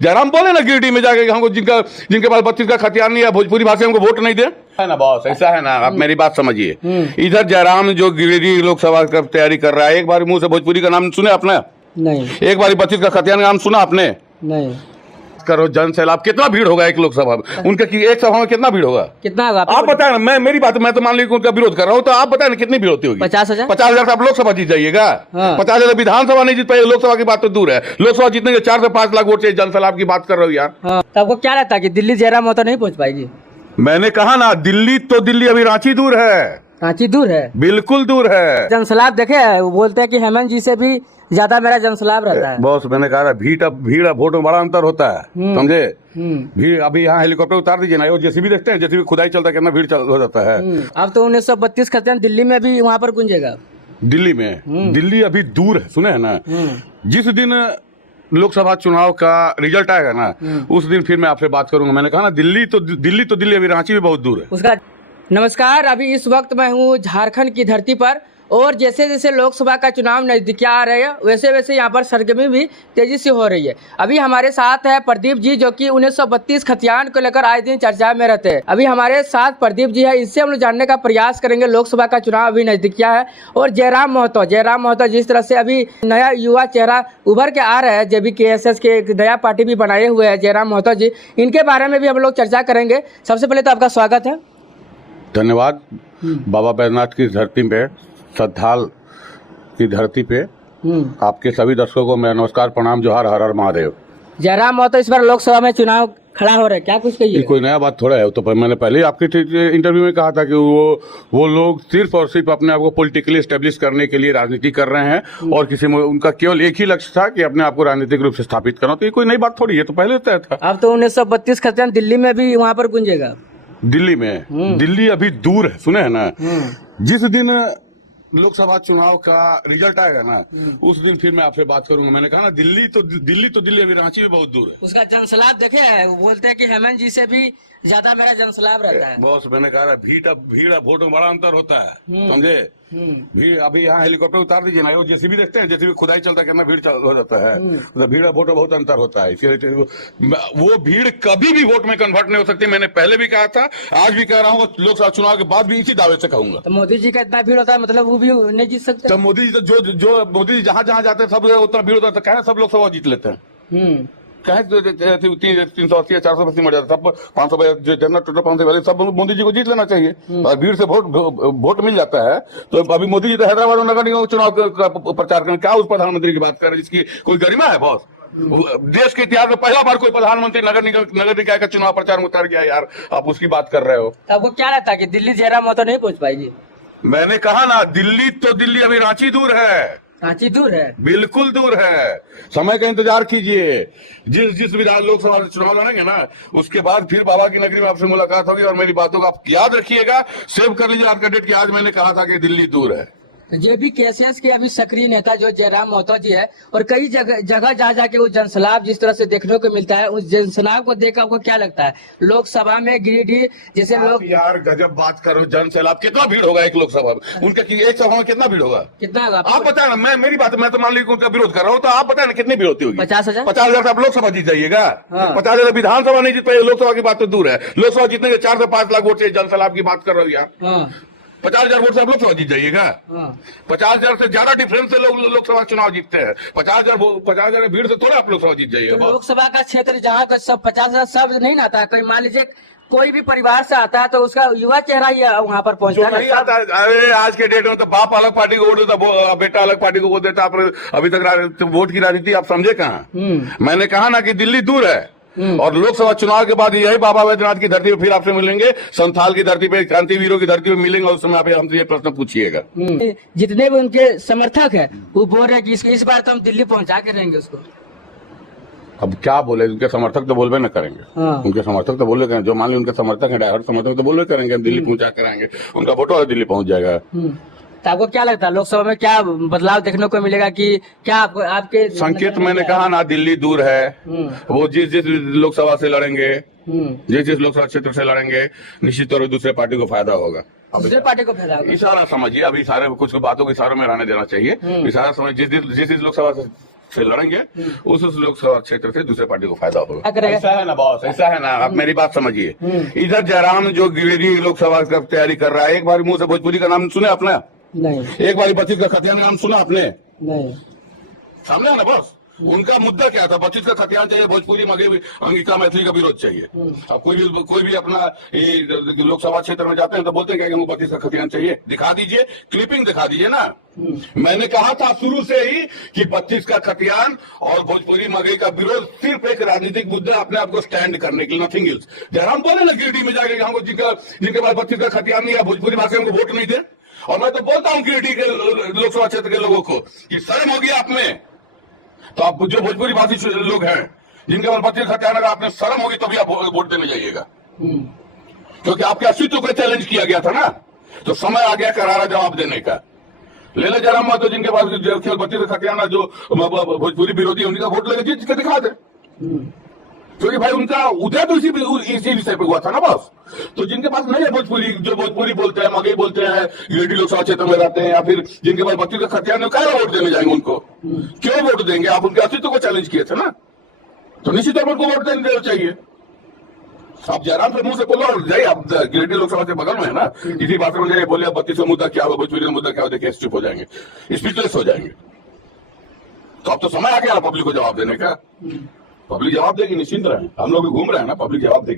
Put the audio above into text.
जयराम बोले ना गिरिडीह में जाके हमको जिनके पास 32 का खतियान नहीं है, भोजपुरी भाषा में हमको वोट नहीं दे, है ना बॉस, ऐसा है ना। आप मेरी बात समझिए। इधर जयराम जो गिरिडीह लोकसभा का तैयारी कर रहा है, एक बार मुंह से भोजपुरी का नाम सुने आपने? नहीं। एक बार 32 का खतियान का नाम सुना आपने? नहीं। करो जन सैलाब, कितना भीड़ होगा एक लोकसभा में? उनके एक सभा में कितना भीड़ होगा? कितना होगा आप बताए ना। मेरी बात, मैं तो मान लीजिए उनका विरोध कर रहा हूँ, तो आप बताए ना कितनी भीड़ होती होगी? 50,000। 50,000 से आप लोकसभा जीत जाइएगा? 50,000 विधानसभा नहीं जीत पाएगा, लोकसभा की बात तो दूर है। लोकसभा जीतने के 4 से 5 लाख वोट से जन सैलाब की बात कर रहे हो यार। तो आपको क्या लगता है कि दिल्ली जयराम मोहता नहीं पहुंच पाएगी? मैंने कहा ना, दिल्ली तो दिल्ली, अभी रांची दूर है। रांची दूर है, बिल्कुल दूर है। जनसैलाब देखे, वो बोलते हैं कि हेमंत जी से भी ज्यादा मेरा जनसैलाब रहता है। बॉस मैंने कहा भीड़ वोट में बड़ा अंतर होता है, समझे? भीड़, अभी यहाँ हेलीकॉप्टर उतार दीजिए ना, जेसीबी देखते हैं, जेसीबी खुदाई चलता है, कितना भीड़ हो जाता है। अब तो 1932 खतियान दिल्ली में भी वहाँ पर गूंजेगा। दिल्ली में, दिल्ली अभी दूर है, सुने है ना। जिस दिन लोकसभा चुनाव का रिजल्ट आएगा ना, उस दिन फिर मैं आपसे बात करूंगा। मैंने कहा ना, दिल्ली तो दिल्ली, अभी रांची भी बहुत दूर है उसका। नमस्कार, अभी इस वक्त मैं हूँ झारखंड की धरती पर, और जैसे जैसे लोकसभा का चुनाव नजदीक आ रहे हैं, वैसे वैसे यहाँ पर सरगर्मी भी तेजी से हो रही है। अभी हमारे साथ है प्रदीप जी, जो कि 1932 खतियान को लेकर आए दिन चर्चा में रहते हैं। अभी हमारे साथ प्रदीप जी है, इससे हम लोग जानने का प्रयास करेंगे लोकसभा का चुनाव अभी नजदीक है। और जयराम मोहता जिस तरह से अभी नया युवा चेहरा उभर के आ रहा है, JBKSS के एक नया पार्टी भी बनाए हुए है जयराम मोहता जी, इनके बारे में भी हम लोग चर्चा करेंगे। सबसे पहले तो आपका स्वागत है। धन्यवाद। बाबा बैजनाथ की धरती पे, श्रद्धाल की धरती पे आपके सभी दर्शकों को मैं नमस्कार, प्रणाम, जोहार, हर हर महादेव। जयराम मोहता इस बार लोकसभा में चुनाव खड़ा हो रहा है, क्या कुछ कहिए? कोई नया बात थोड़ा है, तो मैंने पहले ही आपके इंटरव्यू में कहा था कि वो लोग सिर्फ और सिर्फ अपने आप को पॉलिटिकली एस्टेब्लिश करने के लिए राजनीति कर रहे हैं, और किसी में उनका केवल एक ही लक्ष्य था कि अपने आप को राजनीतिक रूप से स्थापित करना। तो ये कोई नई बात थोड़ी है, तो पहले तय था। अब तो 1932 खतियान दिल्ली में भी वहाँ पर गूंजेगा। दिल्ली में, दिल्ली अभी दूर है, सुने है ना। जिस दिन लोकसभा चुनाव का रिजल्ट आएगा ना, उस दिन फिर मैं आपसे बात करूंगा। मैंने कहा ना, दिल्ली तो दिल्ली, अभी रांची भी बहुत दूर है। उसका जनसैलाब देखे है, वो बोलते हैं कि हेमंत जी से भी ज्यादा मेरा जनसैलाब रहता है। बॉस मैंने कहा भीड़ वोट में बड़ा अंतर होता है, समझे? भीड़, अभी यहाँ हेलीकॉप्टर उतार दीजिए ना, जेसीबी देखते हैं, जेसीबी खुदाई चलता है, कितना भीड़ हो जाता है। तो भीड़ वोट में बहुत अंतर होता है, इसलिए वो भीड़ कभी भी वोट में कन्वर्ट नहीं हो सकती। मैंने पहले भी कहा था, आज भी कह रहा हूँ, लोकसभा चुनाव के बाद भी इसी दावे से कहूंगा। तो मोदी जी का इतना भीड़ होता है, मतलब वो भी नहीं जीत सकते? तो मोदी जी तो जो मोदी जी जहाँ जाते हैं, सब उतना भीड़ होता है, कहे सब लोकसभा जीत लेते हैं। कहे 380 480 मर जाता, सब 500 जनरल टोटल 500 वाले सब मोदी जी को जीत लेना चाहिए, और भीड़ से वोट मिल जाता है। तो अभी मोदी जी तो हैदराबाद में नगर निगम चुनाव का प्रचार करें, क्या उस प्रधानमंत्री की बात कर रहे हैं जिसकी कोई गरिमा है? बॉस, देश के इतिहास में पहला बार कोई प्रधानमंत्री नगर निकाय का चुनाव प्रचार में उतर गया यार, आप उसकी बात कर रहे हो। आपको क्या लगता है कि दिल्ली जयराम मोहता नहीं पहुंच पाएगी? मैंने कहा ना, दिल्ली तो दिल्ली, अभी रांची दूर है। रांची दूर है, बिल्कुल दूर है। समय का इंतजार कीजिए। जिस विधान लोकसभा चुनाव लड़ेंगे ना, उसके बाद फिर बाबा की नगरी में आपसे मुलाकात होगी, और मेरी बातों को आप याद रखिएगा, सेव कर लीजिए आज का डेट, कि आज मैंने कहा था कि दिल्ली दूर है। JBKSS के अभी सक्रिय नेता जो जयराम मोहता जी है, और कई जगह जा जाके वो जनसैलाब जिस तरह से देखने को मिलता है, उस जनसैलाब को देख आपको क्या लगता है? लोकसभा में गिरिडीह जैसे लोग, यार गजब बात करो, जनसैलाब, कितना भीड़ होगा एक लोकसभा में? उनका एक सभा में कितना भीड़ होगा? कितना होगा आप बताए ना। मेरी बात, मैं तो मान लीजिए उनका विरोध कर रहा हूँ, तो आप बताए ना कितनी भीड़ होती होगी? 50,000। 50,000 से आप लोकसभा जीत जाइएगा? 50,000 विधानसभा नहीं जीत पाएगा, लोकसभा की बात तो दूर है। लोकसभा जीतने के 4 से 5 लाख वोट से जनसैलाब की बात कर रहे हो यार। 50,000 वोट से आप लोकसभा जीत जाइएगा? 50,000 से ज्यादा डिफरेंस से लोग लोकसभा चुनाव जीतते हैं। 50,000 भीड़ से थोड़ा आप लोकसभा जीत जाइएगा। तो लोकसभा का क्षेत्र जहाँ का सब 50,000 सब नहीं आता है, कोई मान लीजिए कोई भी परिवार से आता है, तो उसका युवा चेहरा ही वहाँ पर पहुँचता नहीं आता। अरे आज के डेट में तो बाप अलग पार्टी को वोट देता, बेटा अलग पार्टी को वोट देता। अभी तक वोट की राजनीति आप समझे कहाँ? मैंने कहा ना कि दिल्ली दूर है, और लोकसभा चुनाव के बाद यही बाबा बैजनाथ की धरती पे फिर आपसे मिलेंगे, संथाल की धरती पे, क्रांतिवीरों की धरती पे मिलेंगे, और उस समय आप हमसे ये प्रश्न पूछिएगा। जितने भी उनके समर्थक है वो बोल रहे हैं कि इस बार तो हम दिल्ली पहुंचा के रहेंगे उसको। अब क्या बोले, उनके समर्थक तो बोलबे न करेंगे। उनके समर्थक तो बोलबे करेंगे, जो मान ली उनके समर्थक है, डायरेक्ट समर्थक तो बोलबे करेंगे, हम दिल्ली पहुंचा कराएंगे, उनका वोट दिल्ली पहुंच जाएगा। तो आपको क्या लगता है लोकसभा में क्या बदलाव देखने को मिलेगा, कि क्या आपके संकेत? मैंने कहा ना, दिल्ली दूर है। वो जिस लोकसभा से लड़ेंगे, जिस लोकसभा क्षेत्र से लड़ेंगे, निश्चित तौर पर दूसरे पार्टी को फायदा होगा। दूसरे पार्टी को फायदा होगा। इशारा समझिए, अभी सारे कुछ बातों को इशारों में रहने देना चाहिए। इशारा समझ, जिस लोकसभा से लड़ेंगे उस लोकसभा क्षेत्र से दूसरे पार्टी को फायदा होगा। क्या करेगा? ऐसा है ना बॉस, ऐसा है ना, आप मेरी बात समझिए। इधर जयराम जो गिरिडीह लोकसभा का तैयारी कर रहा है, एक बार मुंह से भोजपुरी का नाम सुने आपने? नहीं। एक बार 25 का खतियान का नाम सुना आपने? नहीं। सामने है ना बॉस। उनका मुद्दा क्या था? 25 का खतियान चाहिए, भोजपुरी मगे अंगिका मैथिली का विरोध चाहिए। अब कोई भी अपना लोकसभा क्षेत्र में जाते हैं तो बोलते हैं कि हमको 25 का खतियान चाहिए। दिखा दीजिए, क्लिपिंग दिखा दीजिए ना। मैंने कहा था शुरू से ही कि 25 का खतियान और भोजपुरी मगे का विरोध सिर्फ एक राजनीतिक मुद्दा, अपने आप को स्टैंड करने के लिए, नथिंग एल्स। जयराम बोले ना गिरिडीह में जाके हमको जिनके पास 25 का खतियान नहीं है, भोजपुरी भाषा में हमको वोट नहीं दे। और मैं तो बोलता हूँ गिरिडीह के लोकसभा क्षेत्र के लोगों को कि शर्म होगी आप में। तो आप जो भोजपुरी भाषी लोग हैं जिनके पास 25 खतियान है, आपने शर्म होगी तभी आप वोट देने जाइएगा, क्योंकि आपके अस्तित्व को चैलेंज किया गया था ना। तो समय आ गया करारा जवाब देने का। ले ले जयराम तो जिनके पास केवल 25 खतियान जो भोजपुरी विरोधी उनका वोट लेके जीत के दिखा दे, क्योंकि भाई उनका उदय तो इसी विषय पे हुआ था ना बस। तो जिनके पास नहीं है भोजपुरी, जो भोजपुरी बोलते हैं, मगही बोलते हैं, गिरिडीह लोकसभा क्षेत्र में रहते हैं, या फिर जिनके पास 25 का खतियान है, क्या वोट देने जाएंगे उनको? क्यों वोट देंगे? आप उनके अस्तित्व को चैलेंज किए थे ना, तो निश्चित तौर पर उनको वोट देना चाहिए। आप जयराम से मुंह से बोलो और जाइए, आप गिरिडीह लोकसभा के बगल में है ना, किसी भाषण में जाइए, बोले 32 मुद्दा क्या हुआ, भोजपुरी का मुद्दा क्या हुआ, देखिए चुप हो जाएंगे, स्पीचलेस हो जाएंगे। तो अब तो समय आ गया ना पब्लिक को जवाब देने का। पब्लिक जवाब देगी, निश्चिंत रहे। हम लोग भी घूम रहे हैं ना, पब्लिक जवाब देगी।